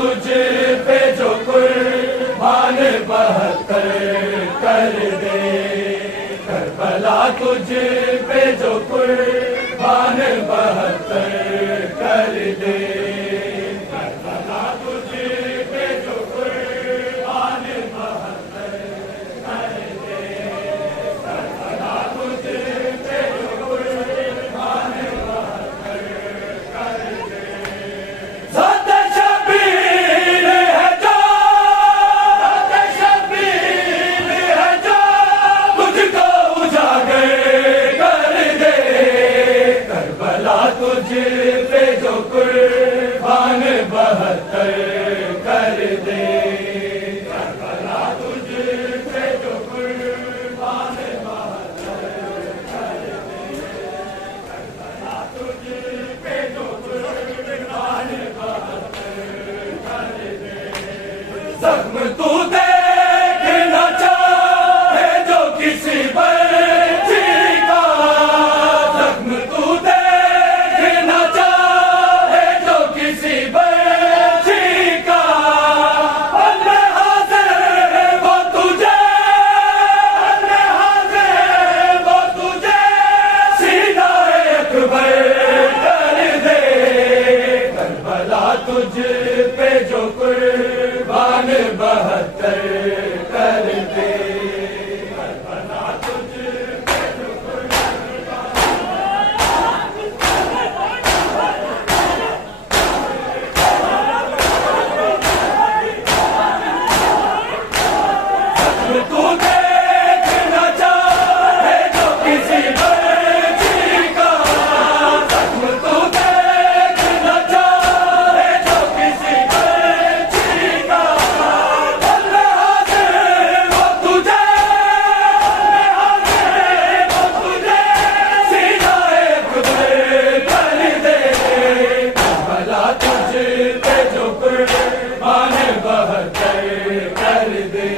तुझ पे जो कुर्बान 72 कर दे, करबला तुझ पे जो कुर्बान 72 कर दे, करबला तुझ पे जो कुर्बान 72 कर दे, करबला तुझ पे जो कुर्बान 72 कर दे। ज़ात शबीर है जो, ज़ात शबीर है जो तुझको उजागर कर दे, करबला तुझ पे जो कुर्बान 72 कर दे, करबला तुझ पे जो कुर्बान 72 कर दे, करबला तुझ पे जो कुर्बान 72 कर दे। ज़ख्म तू देखना चाहे जो किसी बच्ची का, ज़ख्म तू देखना चाहे जो किसी बच्ची का, अल्लाह हाज़िर वो तुझे, अल्लाह हाज़िर वो तुझे सीनाए अकबर कर दे, करबला तुझ पे जो कुर्बान 72 कर दे, करबला तुझ पे जो ज़ख्म तू देखना चाहे जो किसी बच्ची का, ज़ख्म तू देखना चाहे जो किसी बच्ची का, अल्लाह हाज़िर वो तुझे, अल्लाह हाज़िर वो तुझे सीनाए अकबर कर दे, करबला तुझ पे जो कुर्बान 72 कर दे,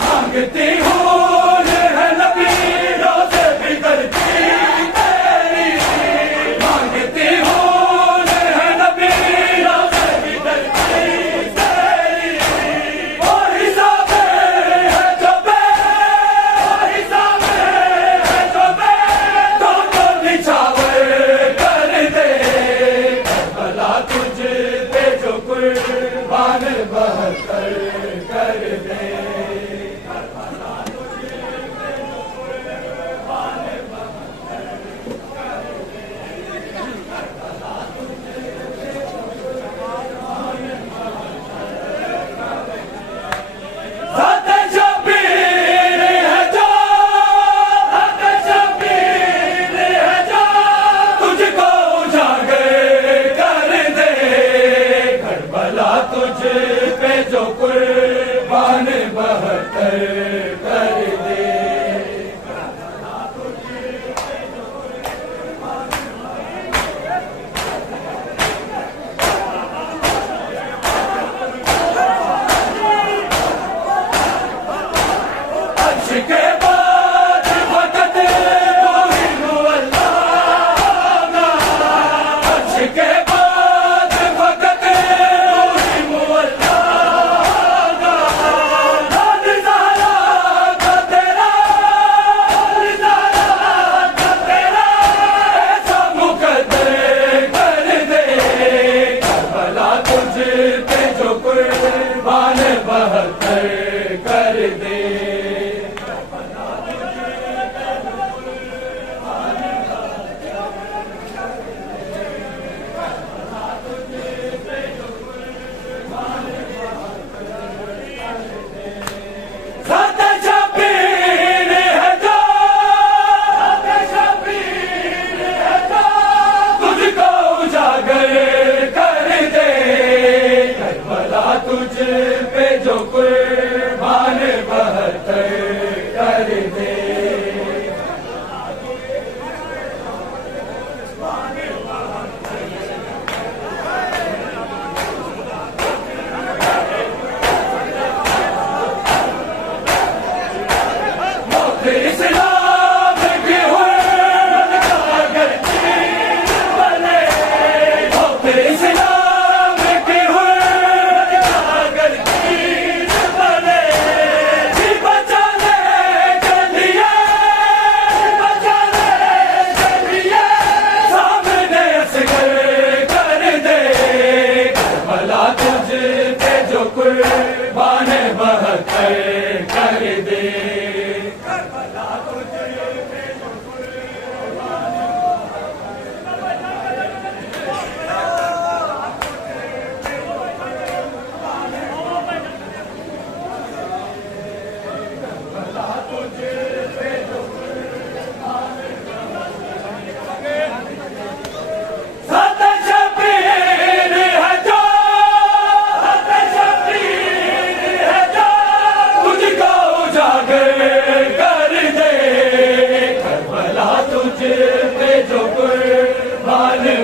मांगती हूँ है नबीरों से भी करती तेरी, मांगती हूँ है नबीरों से भी करती तेरी, वो हिसाब है जो बे, वो हिसाब है जो बे, तो निछावर कर दे, करबला तुझ पे जो कुर्बान 72 कर दे, ज़ात शबीर है जो, ज़ात शबीर है जो तुझको उजागर कर दे, करबला तुझ पे जो कुर्बान 72 कर दे, करबला तुझ पे जो कुर्बान 72 अर्श के बाद वक़्त कोई मुअल्ला होगा, अर्श के बाद वक़्त कोई मुअल्ला होगा, लाल ज़हरा का तेरा, लाल ज़हरा का तेरा ऐसा मुक़द्दर कर दे, करबला तुझ पे जो कुर्बान 72 कर दे, ज़ात शबीर है जो, ज़ात शबीर है जो तुझको उजागर कर दे, करबला तुझ पे जो कुर्बान 72 कर दे,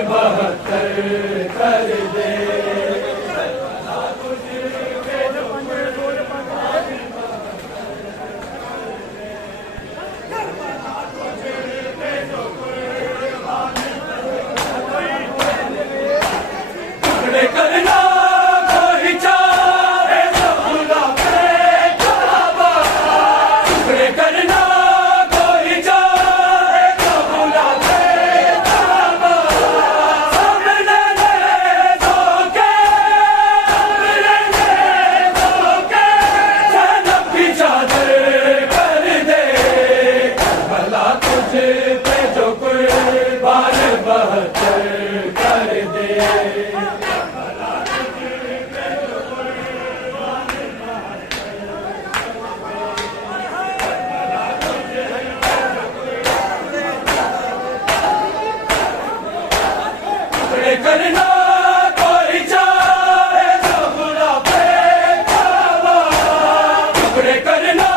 72 कर दे। टुकड़े करना कोई चाहे तो भुला के काबा, टुकड़े करना कोई चाहे तो भुला के काबा, सामने ले धोखे, सामने ले धोखे, ज़ैनब की चादर कर दे, भला तुझ पे जो कुर्बान 72 कर दे। टुकड़े करना कोई चाहे तो भुला के काबा, टुकड़े करना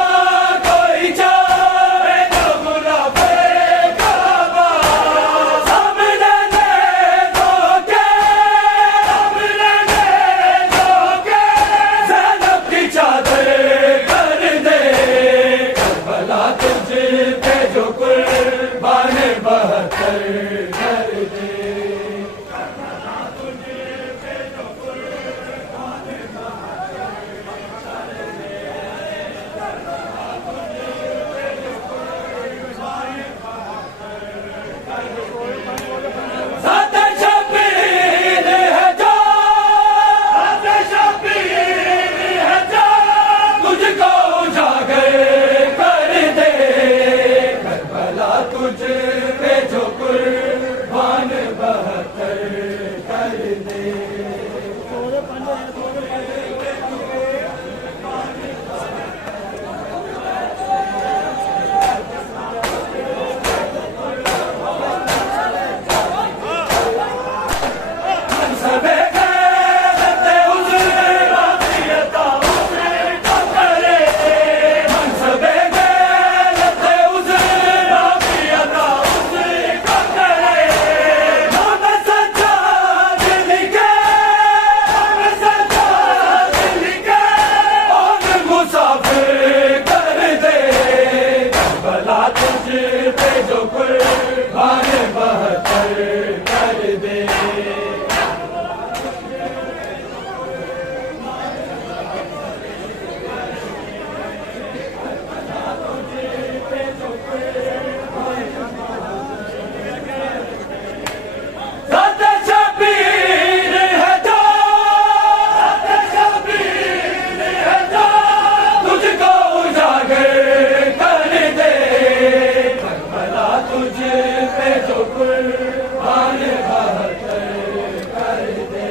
कोई चाहे तो भुला के काबा, सामने ले धोखे, सामने ले धोखे, ज़ैनब की चादर कर दे, भला तुझ पे जो कुर्बान 72 कर दे। ज़ाते शबीर है जो, ज़ाते शबीर है जो, तुझको उजागर कर दे, करबला तुझ पे जो कुर्बान 72 कर दे। सबे गैरते उज़्र वाक़ियता उज़्र का करे, सबे गैरते उज़्र वाक़ियता उज़्र का करे, नाम सज्जाद लिखे, नाम सज्जाद लिखे, और मुसाफिर कर दे, भला तुझ पे जो कुर्बान 72 कर दे। ज़ाते शबीर है जो, ज़ाते शबीर है जो, तुझको उजागर कर दे, भला तुझ पे जो कुर्बान 72 कर दे।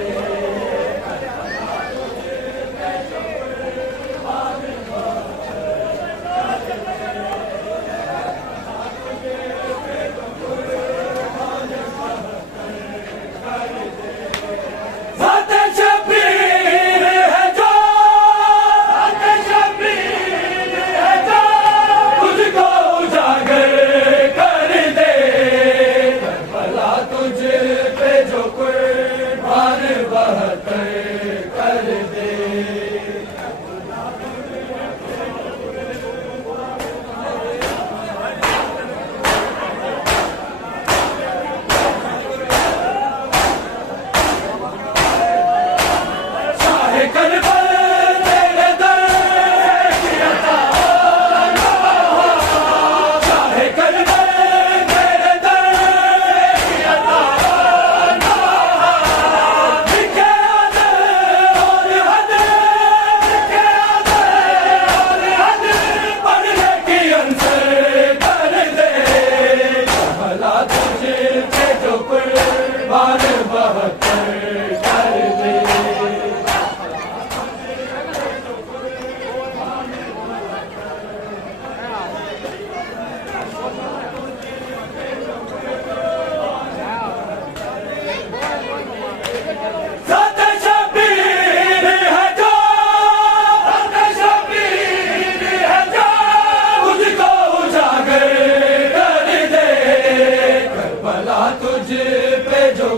ज़ाते शबीर है जो, ज़ाते शबीर है जो, तुझको उजागर कर दे, भला तुझ पे जो कुर्बान 72 कर दे। शाहे करबल तेरे दर की अता हो, शाहे करबल तेरे दर की अता हो, लिखे अदल और हद, लिखे अदल और हद, पढ़ने की अंसर कर दे, भला तुझ पे जो कुर्बान 72 कर दे। ज़ाते शबीर है जो, ज़ाते शबीर है जो, तुझको उजागर कर दे, करबला तुझ पे जो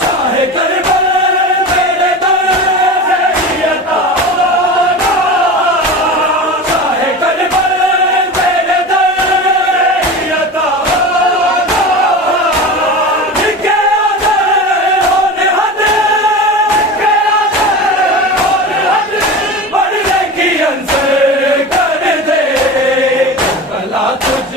चाहे करबल तेरे दर से ही अता होगा, चाहे करबल तेरे दर से ही अता होगा। लिखे आज़ाद होने हद, लिखे आज़ाद होने हद, बढ़ने की अंसर कर दे करबला तुझ